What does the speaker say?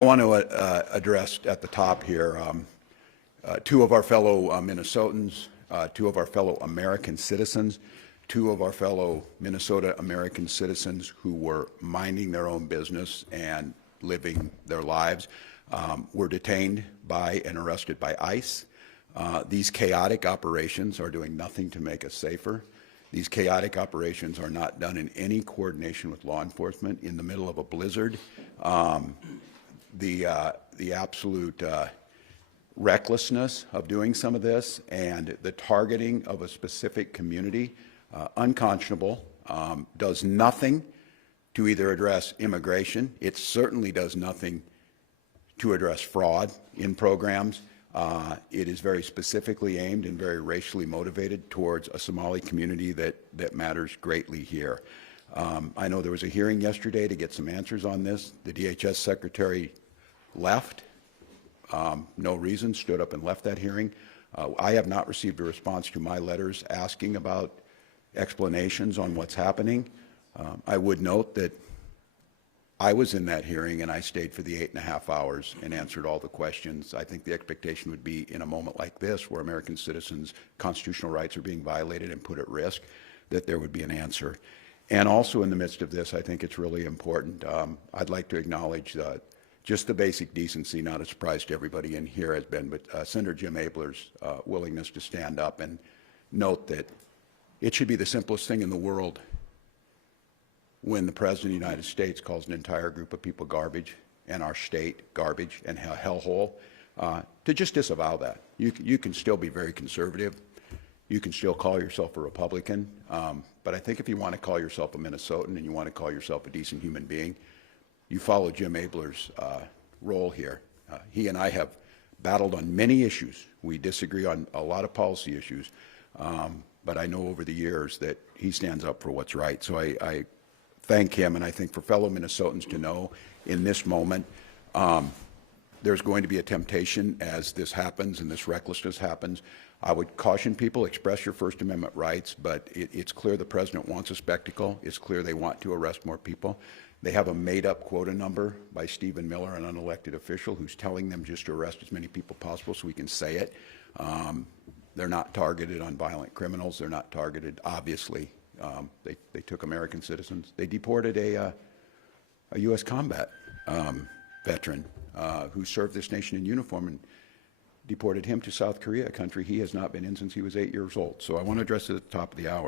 I want to address at the top here two of our fellow Minnesotans, two of our fellow American citizens, two of our fellow Minnesota American citizens who were minding their own business and living their lives were detained by and arrested by ICE. These chaotic operations are doing nothing to make us safer. These chaotic operations are not done in any coordination with law enforcement in the middle of a blizzard. The absolute recklessness of doing some of this and the targeting of a specific community, unconscionable, does nothing to either address immigration. It certainly does nothing to address fraud in programs. It is very specifically aimed and very racially motivated towards a Somali community that matters greatly here. I know there was a hearing yesterday to get some answers on this. The DHS secretary left, no reason, stood up and left that hearing. I have not received a response to my letters asking about explanations on what's happening. I would note that I was in that hearing and I stayed for the 8.5 hours and answered all the questions. I think the expectation would be in a moment like this where American citizens' constitutional rights are being violated and put at risk, that there would be an answer. And also in the midst of this, I think it's really important. I'd like to acknowledge just the basic decency, not a surprise to everybody in here has been, but Senator Jim Abler's willingness to stand up and note that it should be the simplest thing in the world when the President of the United States calls an entire group of people garbage and our state garbage and hellhole, to just disavow that. You can still be very conservative. You can still call yourself a Republican. But I think if you want to call yourself a Minnesotan and you want to call yourself a decent human being, you follow Jim Abler's role here. He and I have battled on many issues. We disagree on a lot of policy issues. But I know over the years that he stands up for what's right. So I thank him, and I think for fellow Minnesotans to know in this moment, there's going to be a temptation as this happens and this recklessness happens. I would caution people, express your First Amendment rights, but it's clear the president wants a spectacle. It's clear they want to arrest more people. They have a made-up quota number by Stephen Miller, an unelected official, who's telling them just to arrest as many people possible so we can say it. They're not targeted on violent criminals. They're not targeted, obviously. They took American citizens. They deported a U.S. combat veteran who served this nation in uniform and deported him to South Korea, a country he has not been in since he was 8 years old. So I want to address it at the top of the hour.